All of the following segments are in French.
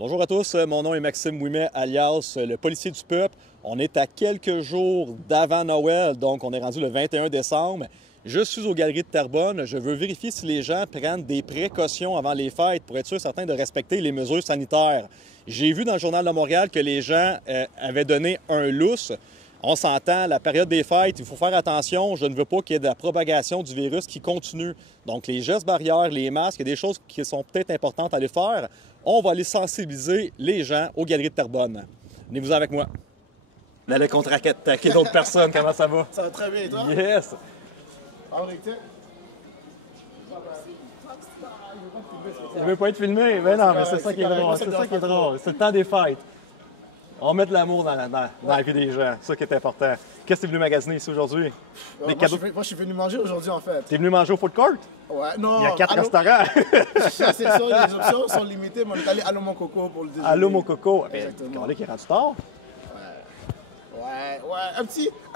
Bonjour à tous, mon nom est Maxime Ouimet, alias le policier du peuple. On est à quelques jours d'avant Noël, donc on est rendu le 21 décembre. Je suis aux Galeries de Terrebonne. Je veux vérifier si les gens prennent des précautions avant les fêtes pour être sûr certains de respecter les mesures sanitaires. J'ai vu dans le Journal de Montréal que les gens avaient donné un lousse. On s'entend, la période des fêtes, il faut faire attention. Je ne veux pas qu'il y ait de la propagation du virus qui continue. Donc, les gestes barrières, les masques, il y a des choses qui sont peut-être importantes à les faire. On va aller sensibiliser les gens aux Galeries de Terrebonne. Venez-vous avec moi. On allait contre-attaquer d'autres personnes. Comment ça va? Ça va très bien, et toi? Yes! Il veut pas être filmé? Mais non, mais c'est ça qui est drôle. C'est ça qui est drôle. C'est le temps des fêtes. On met de l'amour dans la vie des gens. C'est ça qui est important. Qu'est-ce que tu es venu magasiner ici aujourd'hui? Moi, je suis venu manger aujourd'hui, en fait. Tu es venu manger au food court? Ouais, non. Il y a 4 restaurants. C'est ça, les options sont limitées, mais on est allé à Mon Coco pour le déjeuner. Allô, mon coco. Exactement. On est qui est rendu tard? Ouais.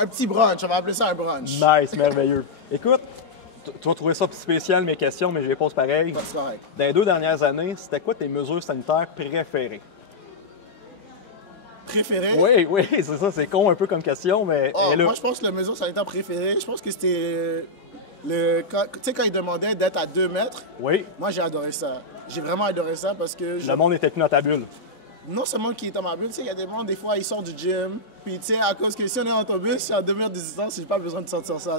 Un petit brunch, on va appeler ça un brunch. Nice, merveilleux. Écoute, tu vas trouver ça spécial, mes questions, mais je les pose pareil. C'est correct. Dans les 2 dernières années, c'était quoi tes mesures sanitaires préférées? Préféré? Oui, c'est ça, c'est con un peu comme question, mais Moi, je pense que la mesure sanitaire préférée, je pense que c'était quand ils demandaient d'être à 2 mètres. Oui. Moi, j'ai adoré ça. J'ai vraiment adoré ça parce que... Le monde était plus dans ta bulle. Non seulement qui est dans ma bulle, il y a des gens, des fois, ils sortent du gym, puis à cause que si on est en autobus, si à 2 mètres de distance, j'ai pas besoin de sortir ça.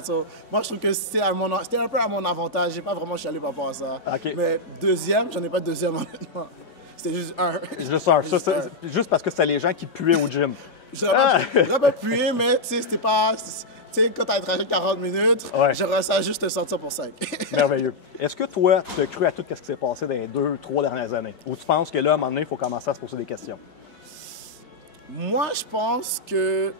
Moi, je trouve que c'était un peu à mon avantage, j'ai pas vraiment chialé par rapport à ça. OK. Mais deuxième, j'en ai pas de deuxième, honnêtement. C'était juste un. Juste un. Juste parce que c'était les gens qui puaient au gym. J'aurais pas pué, mais tu sais, c'était pas... Tu sais, quand t'as un trajet de 40 minutes, Ouais. j'aurais ça juste te sortir pour 5. Merveilleux. Est-ce que toi, tu as cru à tout ce qui s'est passé dans les 2-3 dernières années? Ou tu penses que là, à un moment donné, il faut commencer à se poser des questions? Moi, je pense que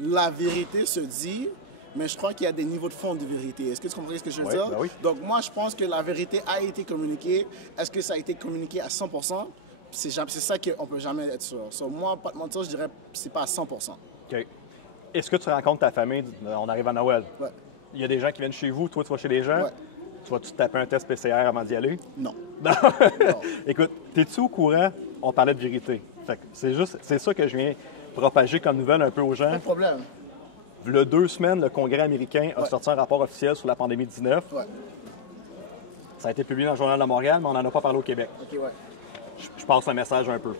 la vérité se dit, mais je crois qu'il y a des niveaux de fond de vérité. Est-ce que tu comprends ce que je veux Oui, dire? ben oui. Donc, moi, je pense que la vérité a été communiquée. Est-ce que ça a été communiqué à 100%? C'est ça qu'on peut jamais être sûr. Moi, pas de mentir, je dirais que c'est pas à 100%. OK. Est-ce que tu rencontres ta famille? On arrive à Noël. Ouais. Il y a des gens qui viennent chez vous, toi, tu vas chez les gens? Ouais. Tu vas-tu te taper un test PCR avant d'y aller? Non. Non. Non. Écoute, t'es-tu au courant? On parlait de vérité. Fait que c'est ça que je viens propager comme nouvelle un peu aux gens. Pas de problème. Il y a 2 semaines, le Congrès américain a sorti un rapport officiel sur la pandémie 19. Ouais. Ça a été publié dans le Journal de Montréal, mais on n'en a pas parlé au Québec. OK, ouais. Je passe un message un peu.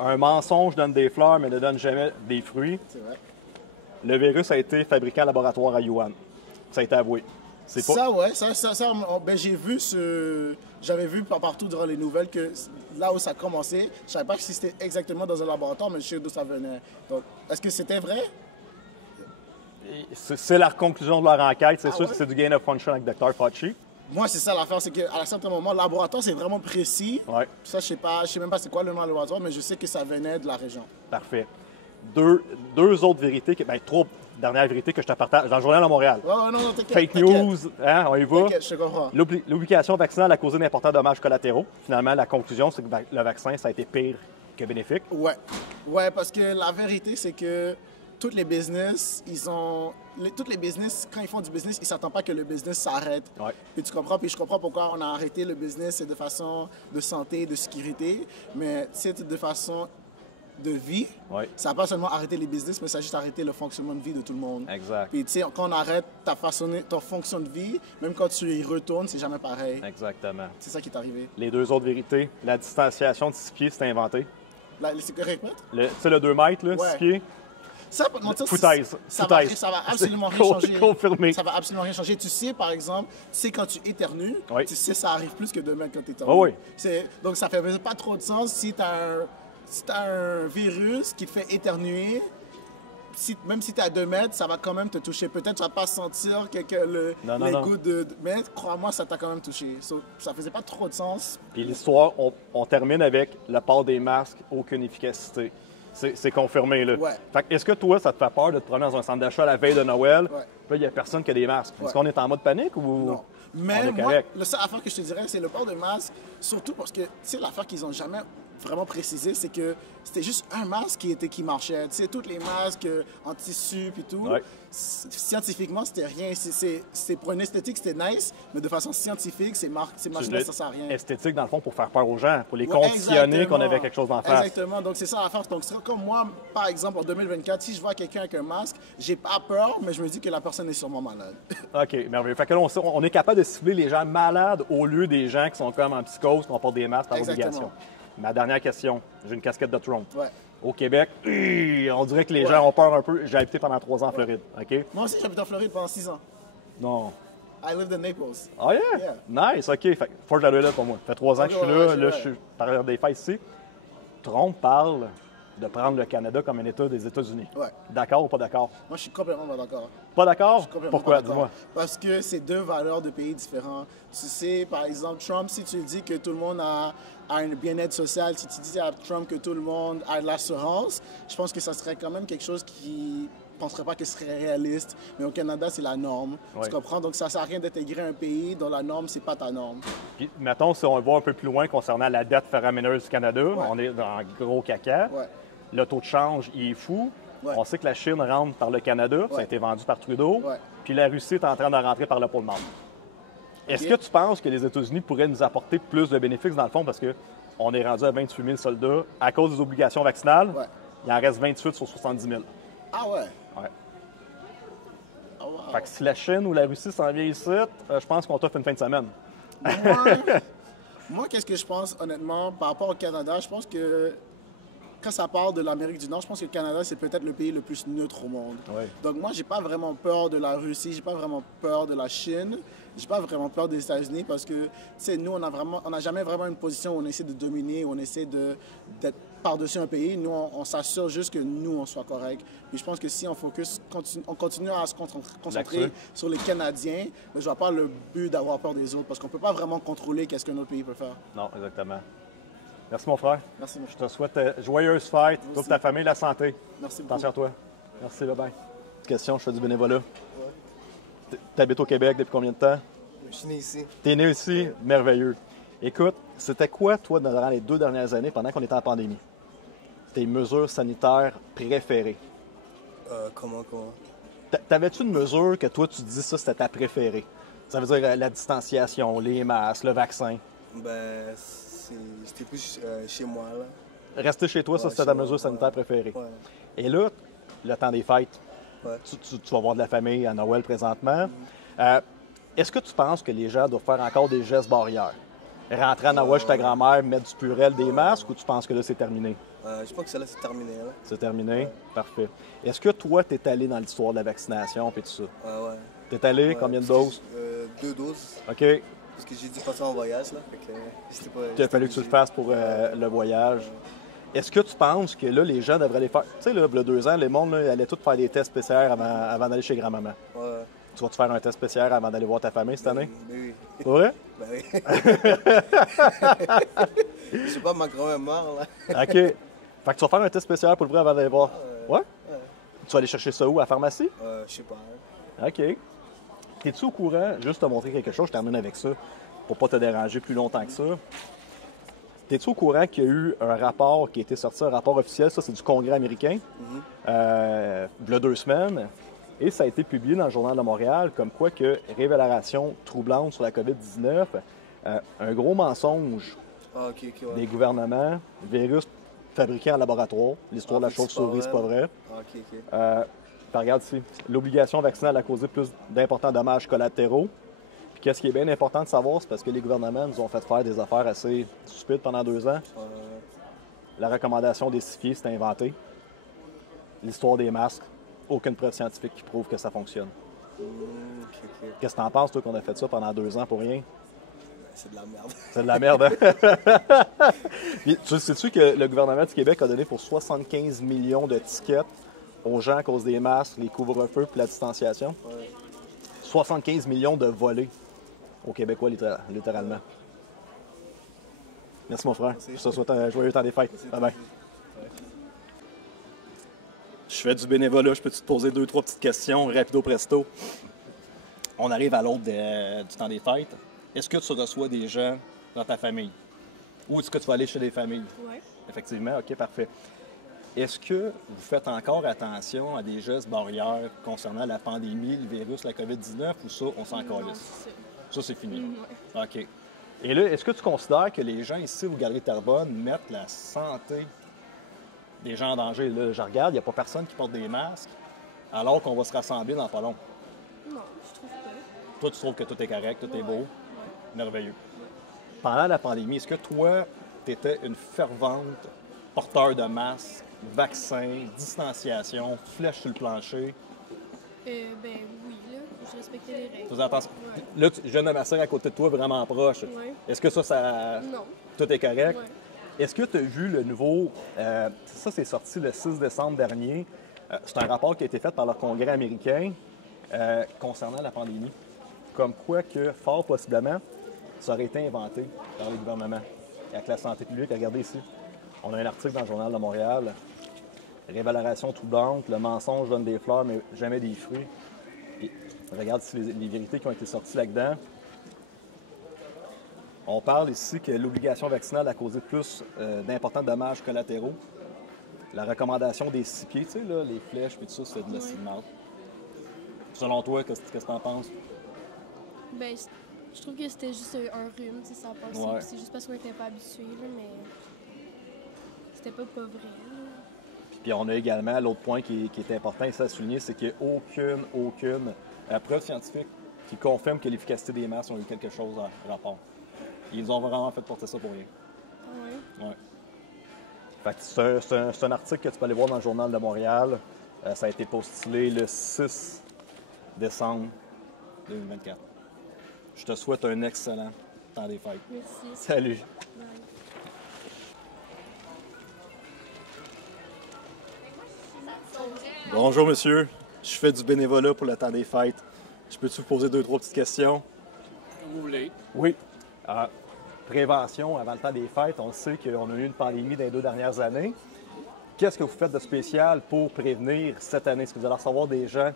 Un mensonge donne des fleurs, mais ne donne jamais des fruits. C'est vrai. Le virus a été fabriqué en laboratoire à Wuhan. Ça a été avoué. C'est pas... Ça, ouais. J'ai vu J'avais vu partout durant les nouvelles que là où ça a commencé, je savais pas si c'était exactement dans un laboratoire, mais je sais d'où ça venait. Donc, est-ce que c'était vrai? C'est la conclusion de leur enquête. C'est sûr ouais? que c'est du gain of function avec Dr. Fauci. Moi, c'est ça l'affaire, c'est qu'à un certain moment, le laboratoire, c'est vraiment précis. Ouais. Ça, je sais même pas c'est quoi le nom du laboratoire, mais je sais que ça venait de la région. Parfait. Deux autres vérités, 3 dernières vérités que je te partage dans le Journal de Montréal. Ouais, non, t'inquiète. Fake news, hein, on y va. T'inquiète, je te comprends. L'obligation vaccinale a causé d'importants dommages collatéraux. Finalement, la conclusion, c'est que le vaccin, ça a été pire que bénéfique. Ouais, parce que la vérité, c'est que toutes les business, toutes les business, quand ils font du business, ils s'attendent pas que le business s'arrête. Ouais. Puis tu comprends, puis je comprends pourquoi on a arrêté le business, c'est de façon de santé, de sécurité, mais c'est de façon de vie. Ouais. Ça n'a pas seulement arrêté les business, mais ça a juste arrêté le fonctionnement de vie de tout le monde. Exact. Puis tu sais, quand on arrête ton fonction de vie, même quand tu y retournes, c'est jamais pareil. Exactement. C'est ça qui est arrivé. Les 2 autres vérités, la distanciation de 6 pieds, c'était inventé. Là, c'est correct, maître? C'est le 2 mètres, là, Ouais. 6 pieds. Ça, pour te mentir, Foutaise. ça va absolument rien changer. Confirmé. Ça va absolument rien changer. Tu sais, par exemple, quand tu éternues, Oui. tu sais, ça arrive plus que 2 mètres quand tu éternues. Oh oui. Donc, ça fait pas trop de sens si tu as un virus qui te fait éternuer. Même si tu es à 2 mètres, ça va quand même te toucher. Peut-être tu vas pas sentir les goûts de... Mais crois-moi, ça t'a quand même touché. Ça faisait pas trop de sens. Puis l'histoire, on termine avec le port des masques, aucune efficacité. C'est confirmé, là. Ouais. Fait que est-ce que toi, ça te fait peur de te promener dans un centre d'achat la veille de Noël? Ouais. Puis là, il n'y a personne qui a des masques. Est-ce Ouais. qu'on est en mode panique ou Non. Mais on est moi, correct? la seule affaire que je te dirais, c'est le port de masque, surtout parce que, tu sais, l'affaire qu'ils ont jamais vraiment préciser, c'est que c'était juste un masque qui marchait. Tu sais, tous les masques en tissu et tout, scientifiquement, c'était rien. C'est pour une esthétique, c'était nice, mais de façon scientifique, ces machines-là, ça sert à rien. Esthétique, dans le fond, pour faire peur aux gens, pour les conditionner qu'on avait quelque chose d'en face. Exactement. Donc, c'est ça la force. Donc, c'est comme moi, par exemple, en 2024, si je vois quelqu'un avec un masque, j'ai pas peur, mais je me dis que la personne est sûrement malade. OK, merveilleux. Fait que là, on est capable de cibler les gens malades au lieu des gens qui sont comme en psychose, qui portent des masques par obligation. Ma dernière question. J'ai une casquette de Trump. Ouais. Au Québec, on dirait que les gens ont peur un peu. J'ai habité pendant 3 ans en Floride. OK? Moi aussi, j'habite en Floride pendant 6 ans. Non. I lived in Naples. Oh yeah? Nice, OK. Fait Fort Lauderdale pour moi. Ça fait 3 ans que je suis là. Là, je suis par des fêtes ici. Trump parle de prendre le Canada comme un État des États-Unis. Ouais. D'accord ou pas d'accord? Moi, je suis complètement pas d'accord. Pas d'accord? Pourquoi? Dis-moi. Parce que c'est deux valeurs de pays différents. Tu sais, par exemple, Trump, si tu dis que tout le monde a un bien-être social, si tu dis à Trump que tout le monde a de l'assurance, je pense que ça serait quand même quelque chose qui ne penserait pas que ce serait réaliste. Mais au Canada, c'est la norme. Tu comprends? Donc, ça ne sert à rien d'intégrer un pays dont la norme, c'est pas ta norme. Puis, mettons, si on va un peu plus loin concernant la dette faramineuse du Canada, on est dans un gros caca. Le taux de change, il est fou. On sait que la Chine rentre par le Canada. Ça a été vendu par Trudeau. Puis la Russie est en train de rentrer par le pôle Nord. Est-ce que tu penses que les États-Unis pourraient nous apporter plus de bénéfices, dans le fond, parce qu'on est rendu à 28 000 soldats à cause des obligations vaccinales? Il en reste 28 sur 70 000. Ah ouais? Ouais. Oh, wow. Fait que si la Chine ou la Russie s'en vient ici, je pense qu'on t'offre une fin de semaine. Moi, qu'est-ce que je pense, honnêtement, par rapport au Canada? Je pense que quand ça parle de l'Amérique du Nord, je pense que le Canada, c'est peut-être le pays le plus neutre au monde. Donc moi, j'ai pas vraiment peur de la Russie, j'ai pas vraiment peur de la Chine, j'ai pas vraiment peur des États-Unis parce que, tu sais, nous, on n'a jamais vraiment une position où on essaie de dominer, où on essaie d'être par-dessus un pays. Nous, on s'assure juste que nous, on soit correct. Puis je pense que si on continue à se concentrer sur les Canadiens, mais je vois pas le but d'avoir peur des autres parce qu'on peut pas vraiment contrôler qu'est-ce qu'un autre pays peut faire. Non, exactement. Merci, mon frère. Merci, mon frère. Je te souhaite joyeuse fête, toute ta famille, la santé. Merci beaucoup. Attention à toi. Merci, bye-bye. Question, je fais du bénévolat. Tu habites au Québec depuis combien de temps? Je suis né ici. Tu es né ici? Merveilleux. Écoute, c'était quoi, toi, durant les 2 dernières années, pendant qu'on était en pandémie? Tes mesures sanitaires préférées? Comment? T'avais-tu une mesure que toi, tu dis ça, c'était ta préférée? Ça veut dire la distanciation, les masques, le vaccin? Ben, c'était plus chez moi, là. Rester chez toi, ça, c'était ta mesure sanitaire préférée. Ouais. Et là, le temps des fêtes, tu vas voir de la famille à Noël présentement. Est-ce que tu penses que les gens doivent faire encore des gestes barrières? Rentrer à Noël chez ta grand-mère, mettre du purel, des masques, ou tu penses que là, c'est terminé? Je pense que celle-là, c'est terminé. Là. C'est terminé? Parfait. Est-ce que toi, tu es allé dans l'histoire de la vaccination et tout ça? Ouais. Tu es allé? Combien de doses? 2 doses. OK. Parce que j'ai dû passer en voyage, là. Fait que c'était pas... Il a fallu que tu le fasses pour le voyage. Est-ce que tu penses que là, les gens devraient les faire? Tu sais, là, il y a 2 ans, les mondes là, allaient tous faire des tests PCR avant d'aller chez grand-maman. Ouais. Tu vas-te faire un test PCR avant d'aller voir ta famille cette année? Oui. C'est vrai? Ben oui. Je sais pas, ma grand-mère est morte, là. OK. Fait que tu vas faire un test PCR pour le vrai avant d'aller voir. Ouais? Tu vas aller chercher ça où? À la pharmacie? Je sais pas. OK. Es-tu au courant? Juste te montrer quelque chose, je termine avec ça, pour pas te déranger plus longtemps que ça. Es-tu au courant qu'il y a eu un rapport qui a été sorti, un rapport officiel, ça c'est du Congrès américain, il y a 2 semaines, et ça a été publié dans le Journal de Montréal, comme quoi que révélation troublante sur la COVID-19, un gros mensonge des gouvernements, virus fabriqué en laboratoire, l'histoire de la chauve-souris, c'est pas vrai. Regarde ici, l'obligation vaccinale a causé plus d'importants dommages collatéraux. Puis qu'est-ce qui est bien important de savoir, c'est parce que les gouvernements nous ont fait faire des affaires assez stupides pendant 2 ans. La recommandation des 6 pieds, c'est inventé. L'histoire des masques, aucune preuve scientifique qui prouve que ça fonctionne. Qu'est-ce que t'en penses, toi, qu'on a fait ça pendant 2 ans pour rien? C'est de la merde. C'est de la merde, hein? Puis, tu sais-tu que le gouvernement du Québec a donné pour 75 millions de tickets aux gens à cause des masques, les couvre-feux et la distanciation? 75 millions de volés aux Québécois, littéralement. Merci, mon frère. Je te souhaite un joyeux temps des fêtes. Bye-bye. Je fais du bénévolat. Je peux te poser 2-3 petites questions, rapido presto. On arrive à l'autre du temps des fêtes. Est-ce que tu reçois des gens dans ta famille? Ou est-ce que tu vas aller chez des familles? Oui. Effectivement, OK, parfait. Est-ce que vous faites encore attention à des gestes barrières concernant la pandémie, le virus, la COVID-19, ou ça, on s'en calisse? Ça, c'est fini. Ouais. OK. Et là, est-ce que tu considères que les gens ici, au Galeries Terrebonne, mettent la santé des gens en danger? Là, je regarde, il n'y a pas personne qui porte des masques, alors qu'on va se rassembler dans pas long. Non, je trouve pas. Toi, tu trouves que tout est correct, tout est beau? Ouais. Merveilleux. Pendant la pandémie, est-ce que toi, tu étais une fervente porteur de masques, vaccins, distanciation, flèche sur le plancher? Ben oui, là, je respectais les règles. Faisais attention. Ouais. Là, je viens de m'asseoir à côté de toi, vraiment proche. Ouais. Est-ce que ça... Non. Tout est correct? Ouais. Est-ce que tu as vu le nouveau... ça, c'est sorti le 6 décembre dernier. C'est un rapport qui a été fait par le Congrès américain concernant la pandémie. Comme quoi que, fort possiblement, ça aurait été inventé par le gouvernement avec la santé publique. Regardez ici. On a un article dans le Journal de Montréal. Révélation troublante, le mensonge donne des fleurs, mais jamais des fruits. Et regarde ici les vérités qui ont été sorties là-dedans. On parle ici que l'obligation vaccinale a causé plus d'importants dommages collatéraux. La recommandation des 6 pieds, tu sais, là, les flèches et tout ça, c'est de la marde. Selon toi, qu'est-ce que tu en penses? Ben, je trouve que c'était juste un rhume, tu sais, ça a passé. Ouais. C'est juste parce qu'on n'était pas habitués, là, mais c'était pas vrai. Là. Puis on a également l'autre point qui est important et ça à souligner, c'est qu'il n'y a aucune preuve scientifique qui confirme que l'efficacité des masques ont eu quelque chose à rapport. Ils ont vraiment fait porter ça pour rien. Ouais. Ouais. Fait que c'est un article que tu peux aller voir dans le Journal de Montréal. Ça a été postulé le 6 décembre 2024. Je te souhaite un excellent temps des fêtes. Merci. Salut! Bye. Bonjour, monsieur. Je fais du bénévolat pour le temps des fêtes. Je peux-tu vous poser 2-3 petites questions? Comme vous voulez. Oui. Prévention avant le temps des fêtes. On sait qu'on a eu une pandémie dans les 2 dernières années. Qu'est-ce que vous faites de spécial pour prévenir cette année? Est-ce que vous allez recevoir des gens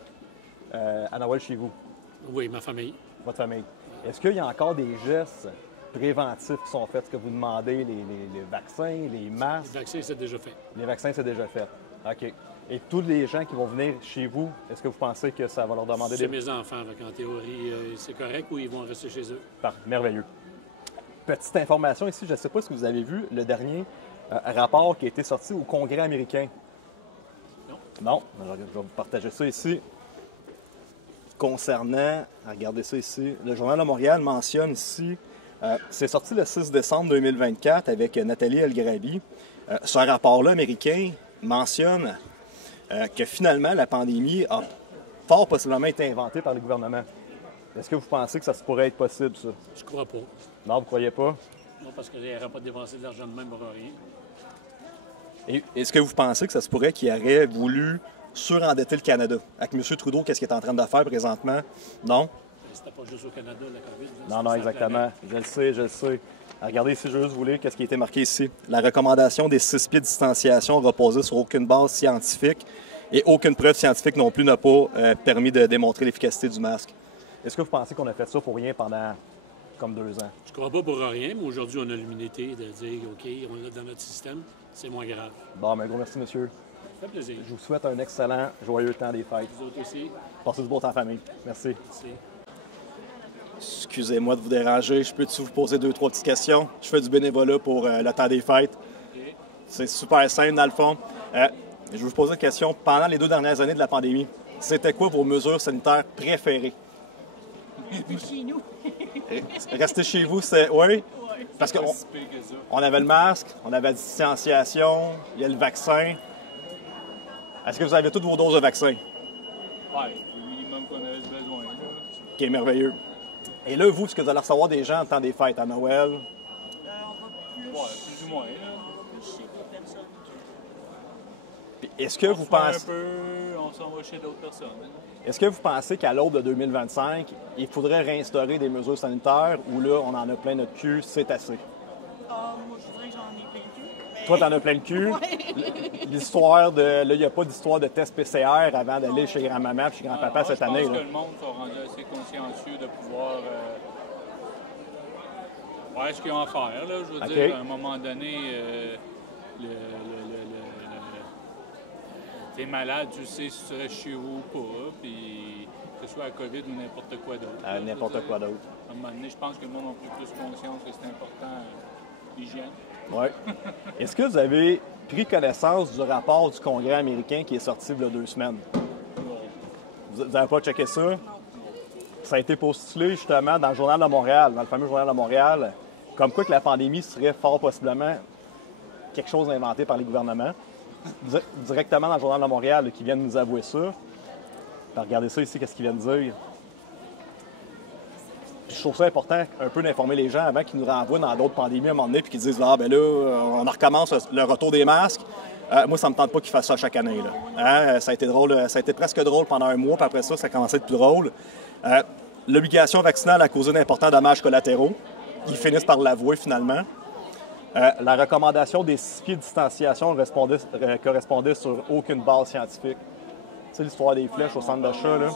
à Noël chez vous, Oui, ma famille. votre famille? Est-ce qu'il y a encore des gestes préventifs qui sont faits? Est-ce que vous demandez les vaccins, les masques? Le vaccin, c'est déjà fait. Les vaccins, c'est déjà fait. OK. Et tous les gens qui vont venir chez vous, est-ce que vous pensez que ça va leur demander C'est mes enfants, donc en théorie, c'est correct ou ils vont rester chez eux? Merveilleux. Petite information ici, je ne sais pas si vous avez vu le dernier rapport qui a été sorti au Congrès américain. Non. Non? Alors, je vais vous partager ça ici. Concernant, regardez ça ici, le Journal de Montréal mentionne ici, c'est sorti le 6 décembre 2024 avec Nathalie El-Grabi. Ce rapport-là américain mentionne que finalement la pandémie a fort possiblement été inventée par le gouvernement. Est-ce que vous pensez que ça se pourrait être possible, ça? Je crois pas. Non, vous ne croyez pas? Non, parce que j'aurais pas dépensé de l'argent de même pour rien. Et est-ce que vous pensez que ça se pourrait qu'il aurait voulu surendetter le Canada? Avec M. Trudeau, qu'est-ce qu'il est en train de faire présentement? Non? C'était pas juste au Canada, la COVID. Non, exactement. Je le sais. Regardez ici, je veux juste vous lire qu'est-ce qui a été marqué ici. La recommandation des 6 pieds de distanciation reposait sur aucune base scientifique et aucune preuve scientifique non plus n'a pas permis de démontrer l'efficacité du masque. Est-ce que vous pensez qu'on a fait ça pour rien pendant comme 2 ans? Je crois pas pour rien, mais aujourd'hui, on a l'humilité de dire, OK, on l'a dans notre système, c'est moins grave. Bon, mais gros merci, monsieur. Ça fait plaisir. Je vous souhaite un excellent, joyeux temps des fêtes. Vous autres aussi. Passez du beau temps en famille. Merci. Merci. Excusez-moi de vous déranger. Je peux-tu vous poser 2-3 petites questions? Je fais du bénévolat pour le temps des fêtes. C'est super simple, dans le fond. Je vais vous poser une question. Pendant les 2 dernières années de la pandémie, c'était quoi vos mesures sanitaires préférées? Rester chez nous. Rester chez vous, c'est... Oui? Parce qu'on on avait le masque, on avait la distanciation, il y a le vaccin. Est-ce que vous avez toutes vos doses de vaccin? Ouais, le minimum qu'on avait besoin. Là. OK, merveilleux. Et là, vous, est-ce que vous allez recevoir des gens en temps des fêtes, à Noël? On va plus, Ouais, plus ou moins. Là. plus chez d'autres personnes. Puis est-ce que On vous se fait pensez... un peu, on s'en va chez d'autres personnes. Est-ce que vous pensez qu'à l'aube de 2025, il faudrait réinstaurer des mesures sanitaires ou là, on en a plein notre cul, c'est assez? Ah, moi, je dirais que j'en ai plein de cul. Mais... Toi, t'en as plein le cul. L'histoire de... Là, il n'y a pas d'histoire de test PCR avant d'aller chez grand-maman et chez grand-papa cette année. Je pense Là. que le monde sont rendus assez consciencieux de pouvoir Ouais, ce qu'ils ont à faire, là, je veux OK. dire, à un moment donné, t'es malade, tu sais si tu restes chez vous ou pas, puis que ce soit la COVID ou n'importe quoi d'autre. N'importe quoi d'autre. À un moment donné, je pense que le monde a pris plus conscience que c'est important, l'hygiène. Oui. Est-ce que vous avez pris connaissance du rapport du Congrès américain qui est sorti il y a 2 semaines? Vous n'avez pas checké ça? Ça a été postulé justement dans le Journal de Montréal, dans le fameux Journal de Montréal, comme quoi que la pandémie serait fort possiblement quelque chose inventé par les gouvernements. Directement dans le Journal de Montréal, là, qui vient de nous avouer ça. Puis regardez ça ici, qu'est-ce qu'ils viennent de dire. Puis je trouve ça important un peu d'informer les gens avant qu'ils nous renvoient dans d'autres pandémies à un moment donné puis qu'ils disent « Ah, ben là, on recommence le retour des masques. Moi, ça me tente pas qu'ils fassent ça chaque année. » Là. Hein? Ça a été drôle, ça a été presque drôle pendant un mois, puis après ça, ça a commencé à être plus drôle. L'obligation vaccinale a causé d'importants dommages collatéraux. Ils finissent par l'avouer finalement. La recommandation des 6 pieds de distanciation correspondait sur aucune base scientifique. Tu sais, l'histoire des flèches au centre d'achat, là.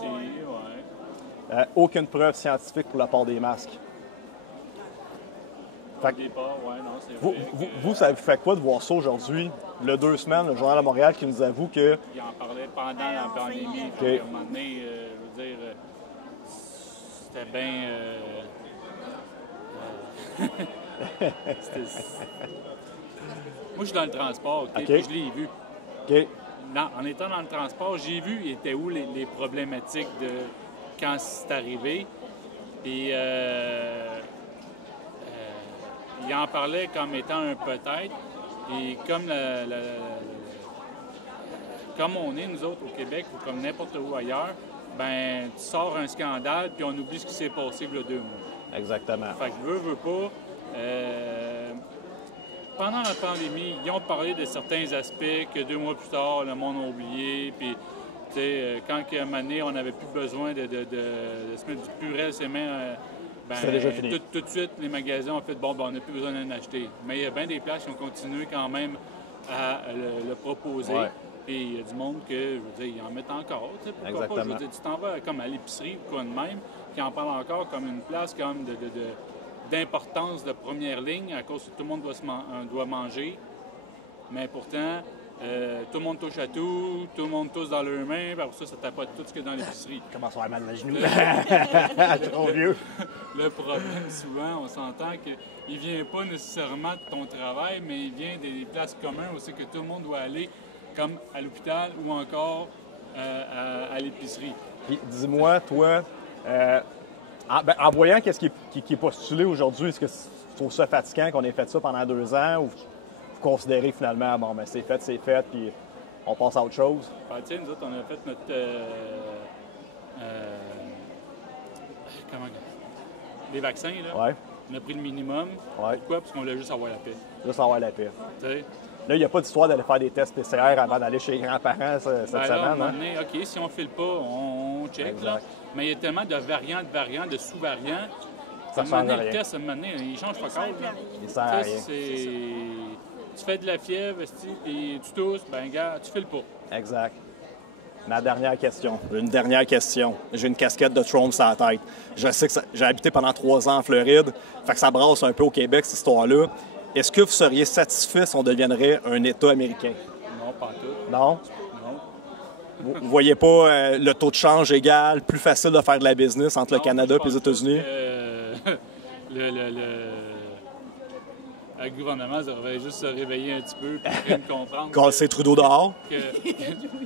Aucune preuve scientifique pour la part des masques. Fait que, vous, ça vous fait quoi de voir ça aujourd'hui, le 2 semaines, le Journal de Montréal qui nous avoue que... Il en parlait pendant la pandémie. OK. À un moment donné, je veux dire, c'était bien... Moi, je suis dans le transport, OK? Puis je l'ai vu. OK. En étant dans le transport, j'ai vu étaient où les problématiques de quand c'est arrivé. Puis il en parlait comme étant un peut-être. Et comme comme on est, nous autres, au Québec, ou comme n'importe où ailleurs, ben tu sors un scandale, puis on oublie ce qui s'est passé il y a 2 mois. Exactement. Fait que veux pas. Pendant la pandémie, ils ont parlé de certains aspects que 2 mois plus tard, le monde a oublié. Puis, tu sais, quand à un moment donné, on n'avait plus besoin de se mettre du purée ses mains, c'est déjà fini. Tout de suite, les magasins ont fait bon, ben, on n'a plus besoin d'en acheter. Mais il y a bien des places qui ont continué quand même à le proposer. Ouais. Puis il y a du monde que, je veux dire, ils en mettent encore. Tu sais, pourquoi Exactement. pas? Je veux dire, tu t'en vas comme à l'épicerie ou quoi de même, qui en parle encore comme une place comme d'importance de première ligne à cause que tout le monde doit manger. Mais pourtant, tout le monde touche à tout, tout le monde tousse dans leurs mains, puis après ça tapote tout ce qu'il y a dans l'épicerie. Comment ça va mal le genou? Trop vieux. Le problème, souvent, on s'entend qu'il ne vient pas nécessairement de ton travail, mais il vient des places communes aussi que tout le monde doit aller, comme à l'hôpital ou encore à l'épicerie. Puis, dis-moi, toi, en voyant qu'est-ce qui est postulé aujourd'hui, est-ce que tu trouves ça fatigant qu'on ait fait ça pendant 2 ans ou vous considérez finalement, bon, ben c'est fait, puis on passe à autre chose? Ben, tiens, nous autres, on a fait notre... les vaccins, là. Ouais. On a pris le minimum. Ouais. Pourquoi? Parce qu'on voulait juste avoir la paix. Juste avoir la paix. Tu sais? Là, il n'y a pas d'histoire d'aller faire des tests PCR avant d'aller chez les grands-parents cette Ben là, à un semaine. moment Hein? donné, OK, si on ne file pas, on check. Là. Mais il y a tellement de variants, de sous-variants. Ça À un moment donné, change le rien. test, à un moment donné, il change pas mal. Il sert à Tu sais, rien. tu fais de la fièvre, puis tu tousses, ben gars, tu files pas. Exact. Ma dernière question. Une dernière question. J'ai une casquette de Trump sur la tête. Je sais que j'ai habité pendant 3 ans en Floride, fait que ça brasse un peu au Québec, cette histoire-là. Est-ce que vous seriez satisfait si on deviendrait un État américain? Non, pas tout. Non? Non. Vous voyez pas le taux de change égal, plus facile de faire de la business entre le Canada et les États-Unis? Le gouvernement devrait juste se réveiller un petit peu pour comprendre. Casser Trudeau dehors? Que,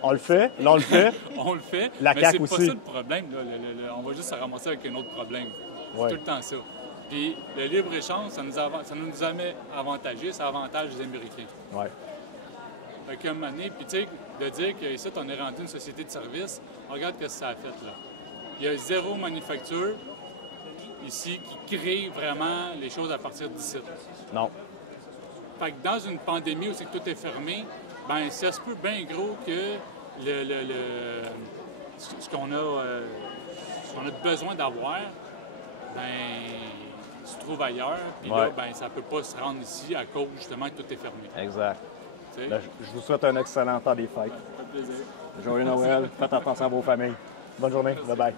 On le fait? Là, on le fait? on le fait. La mais CAQ c'est pas aussi. ça le problème. Là. On va juste se ramasser avec un autre problème. C'est Ouais. tout le temps ça. Puis le libre-échange, ça nous a jamais avantagé, ça avantage les Américains. Oui. Fait qu'à un moment donné, puis tu sais, de dire qu'ici, on est rendu une société de service, regarde ce que ça a fait là. Il y a 0 manufacture ici qui crée vraiment les choses à partir d'ici. Non. Fait que dans une pandémie où c'est que tout est fermé, ben ça se peut bien gros que ce qu'on a besoin d'avoir, ben se trouve ailleurs. Puis là, ben ça peut pas se rendre ici à cause justement que tout est fermé. Exact. Tu sais? Ben, je vous souhaite un excellent temps des fêtes. Ça fait plaisir. Joyeux Noël. Faites attention à vos familles. Bonne journée. Bye-bye.